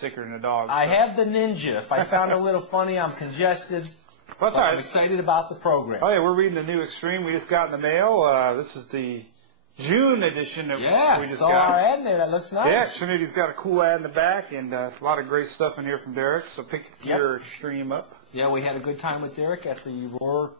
sicker than a dog. I have the Ninja. If I sound a little funny, I'm congested. That's all right. I'm excited about the program. Oh yeah, we're reading the new Extreme we just got in the mail. This is the June edition that we just got. Our ad there. That looks nice. Yeah, Trinity's got a cool ad in the back and a lot of great stuff in here from Derek. So pick your Extreme up. Yeah, we had a good time with Derek at the Roar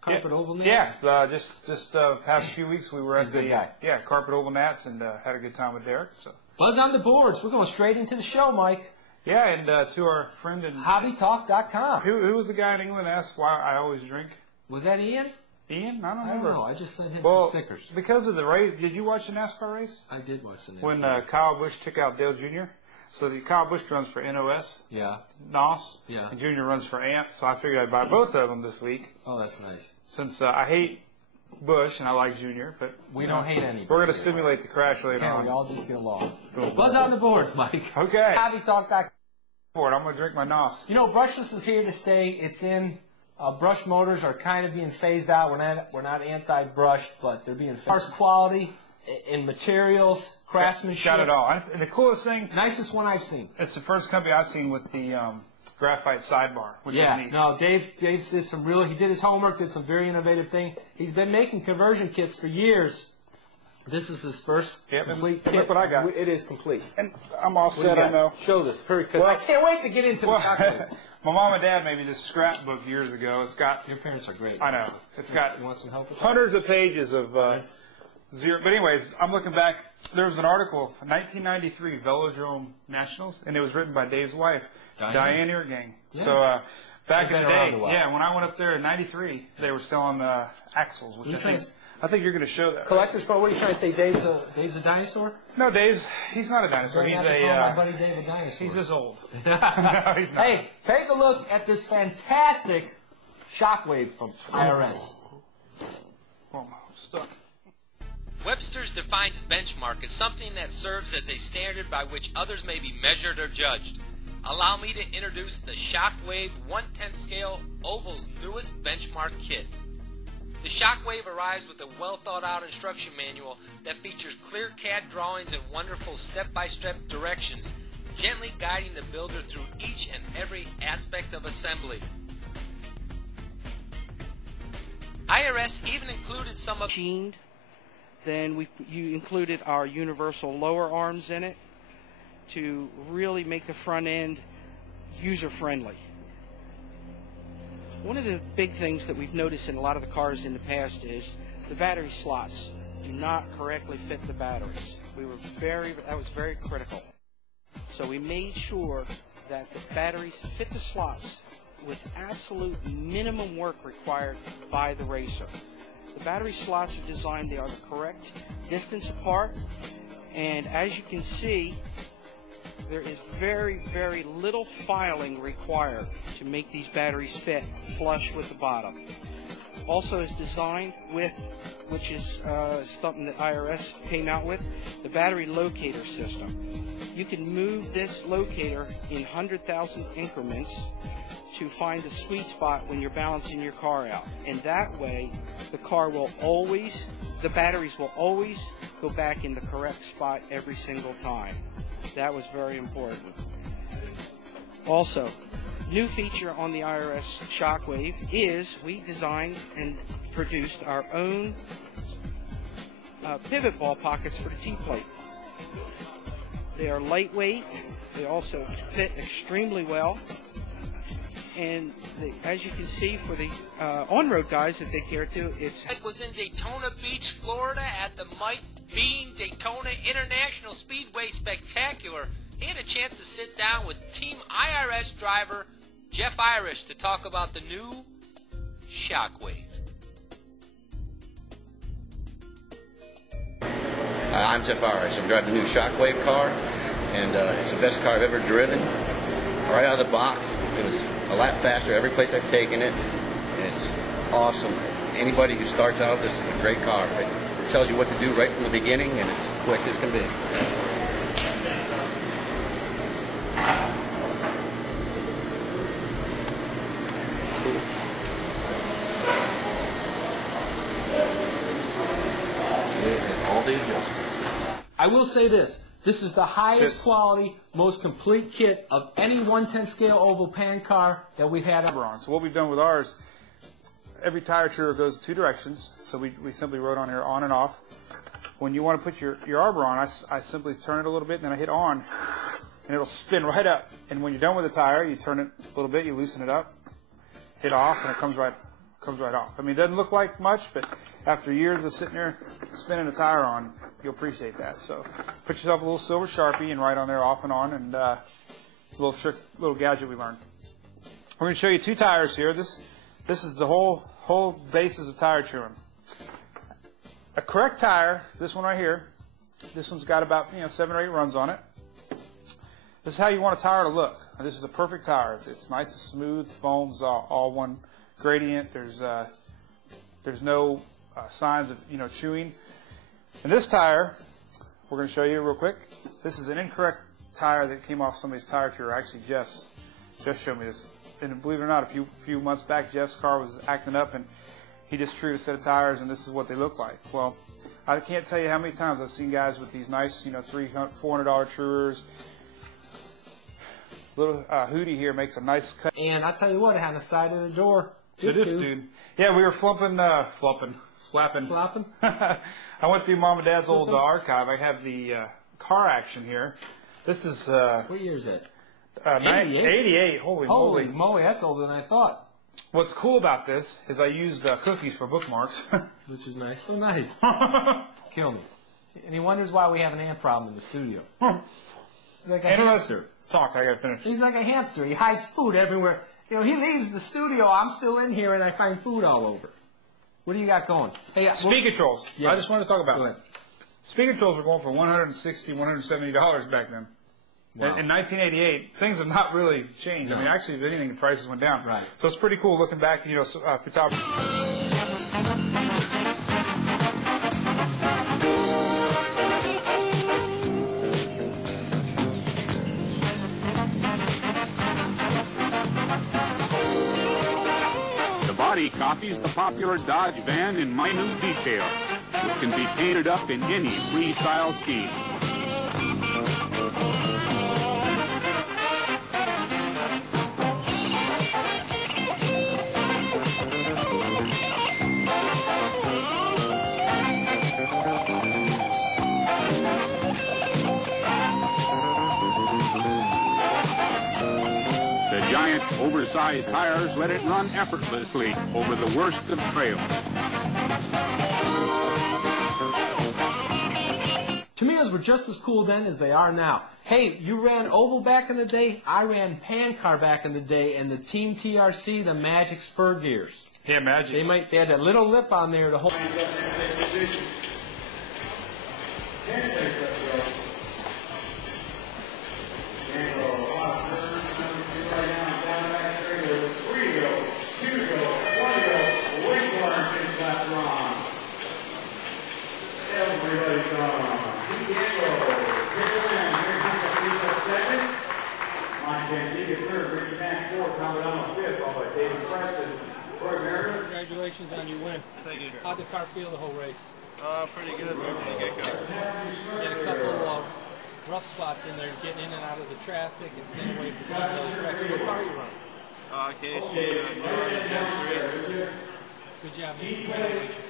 Carpet Oval Nats. Yeah, just past few weeks we were at the Carpet Oval Nats and had a good time with Derek. So buzz on the boards. We're going straight into the show, Mike. Yeah, and to our friend in HobbyTalk.com. Who was the guy in England that asked why I always drink? Was that Ian? Ian? I don't I remember. don't know. I just sent him some stickers. Because of the race, did you watch the NASCAR race? I did watch the NASCAR when race. Kyle Busch took out Dale Jr. So Kyle Busch runs for NOS. Yeah. NOS. Yeah. And Jr. runs for AMP. So I figured I'd buy both of them this week. Oh, that's nice. Since I hate Busch and I like Jr. But we don't hate anybody. We're going to simulate the crash later on. We all just get along. Buzz on the boards, Mike. Okay. HobbyTalk.com. I'm going to drink my NOS. You know, brushless is here to stay. It's in. Brush motors are kind of being phased out. We're not anti-brush, but they're being phased. Cars quality in materials, craftsmanship. Got it all. And the coolest thing, nicest one I've seen. It's the first company I've seen with the graphite sidebar, which is neat. No, Dave did some he did his homework, did some very innovative thing. He's been making conversion kits for years. This is his first complete kit. Look what I got. It is complete. And I'm all set, I know. Show this. I can't wait to get into the chocolate. My mom and dad made me this scrapbook years ago. It's got... Your parents are great. I know. It's got you want some help with hundreds of pages of zero... But anyways, I'm looking back. There was an article, 1993 Velodrome Nationals, and it was written by Dave's wife, Diane Irrgang. Yeah. So back in the day, when I went up there in 93, they were selling axles, which I think you're going to show that. Collector's Bar, what are you trying to say? Dave's a dinosaur? No, he's not a dinosaur. He's my buddy Dave a dinosaur. He's just old. No, he's not. Hey, take a look at this fantastic shockwave from IRS. Oh, I'm stuck. Webster's defines benchmark as something that serves as a standard by which others may be measured or judged. Allow me to introduce the Shockwave 1/10 scale Oval's newest benchmark kit. The Shockwave arrives with a well-thought-out instruction manual that features clear CAD drawings and wonderful step-by-step directions, gently guiding the builder through each and every aspect of assembly. IRS even included some of... Then you included our universal lower arms in it to really make the front end user-friendly. One of the big things that we've noticed in a lot of the cars in the past is the battery slots do not correctly fit the batteries. That was very critical. So we made sure that the batteries fit the slots with absolute minimum work required by the racer. The battery slots are designed, they are the correct distance apart, and as you can see, there is very, very little filing required to make these batteries fit flush with the bottom. Also is designed with, which is something that IRS came out with, the battery locator system. You can move this locator in 100,000 increments to find the sweet spot when you're balancing your car out. And that way, the batteries will always go back in the correct spot every single time. That was very important. Also, new feature on the IRS Shockwave is we designed and produced our own pivot ball pockets for the T-plate. They are lightweight. They also fit extremely well. And as you can see, for the on-road guys, if they care to, It was in Daytona Beach, Florida, at the Mike Bean Daytona International Speedway Spectacular. He had a chance to sit down with Team IRS driver Jeff Irish to talk about the new Shockwave. I'm Jeff Irish. I'm driving the new Shockwave car, and it's the best car I've ever driven. Right out of the box, it was a lap faster every place I've taken it. It's awesome. Anybody who starts out, this is a great car. It tells you what to do right from the beginning, and it's quick as can be. It has all the adjustments. I will say this. This is the highest quality, most complete kit of any 1/10 scale oval pan car that we've had ever on. So what we've done with ours, every tire trigger goes 2 directions. So we simply wrote on here on and off. When you want to put your arbor on, I simply turn it a little bit and then I hit on, and it'll spin right up. And when you're done with the tire, you turn it a little bit, you loosen it up, hit off, and it comes right off. I mean, it doesn't look like much, but after years of sitting there spinning a tire on, you'll appreciate that. So put yourself a little silver Sharpie and write on there off and on, and a little trick, little gadget we learned. We're going to show you 2 tires here. This is the whole basis of tire trimming. A correct tire, this one right here, this one's got about 7 or 8 runs on it. This is how you want a tire to look. Now, this is a perfect tire. It's nice and smooth, foam's all one gradient. There's no signs of chewing. And this tire, we're going to show you real quick. This is an incorrect tire that came off somebody's tire trigger. Actually, Jeff showed me this. And believe it or not, a few months back, Jeff's car was acting up, and he just treated a set of tires, and this is what they look like. Well, I can't tell you how many times I've seen guys with these nice, $300, $400 Truers. Little Hootie here makes a nice cut. And I tell you what, it had the side of the door. Dude. Yeah, we were flapping. Flopping? I went through Mom and Dad's old archive. I have the car action here. This is... what year is it? 88. Holy moly, that's older than I thought. What's cool about this is I used cookies for bookmarks. Which is nice. So nice. Kill me. And he wonders why we have an ant problem in the studio. He's like a hamster. Talk, I gotta finish. He's like a hamster. He hides food everywhere. He leaves the studio. I'm still in here, and I find food all over. What do you got going? Hey, speed controls. Yeah. I just wanted to talk about it. Speed controls were going for $160, $170 back then. Wow. In 1988, things have not really changed. No. I mean, actually, if anything, the prices went down. Right. So it's pretty cool looking back, photography. The body copies the popular Dodge van in minute detail, which can be painted up in any freestyle scheme. The giant, oversized tires let it run effortlessly over the worst of trails. Tamiyas were just as cool then as they are now. Hey, you ran oval back in the day, I ran pan car back in the day, and the Team TRC, the Magic spur gears. Yeah, Magic. They had that little lip on there to hold. Congratulations on your win. Thank you. How'd the car feel the whole race? Pretty good. Pretty good car. You had a couple of rough spots in there, getting in and out of the traffic and staying away from some of those wrecks. What car are you running? KC, Good job, man. Congratulations.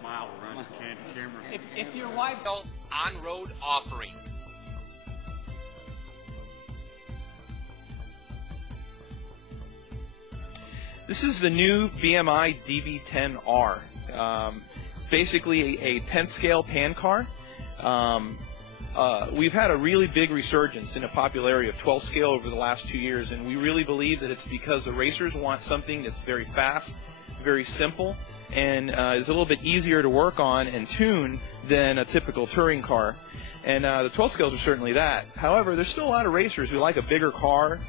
Smile around the candy camera. If your wife's on-road offering. This is the new BMI DB10R. It's basically a 10th scale pan car. We've had a really big resurgence in the popularity of 12 scale over the last 2 years, and we really believe that it's because the racers want something that's very fast, very simple, and is a little bit easier to work on and tune than a typical touring car. And the 12 scales are certainly that. However, there's still a lot of racers who like a bigger car.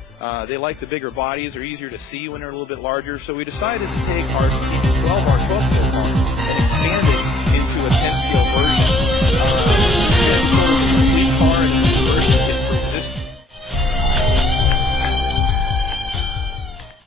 They like the bigger bodies. They're easier to see when they're a little bit larger. So we decided to take our 12 scale car and expand it into a 10 scale version. So it's a complete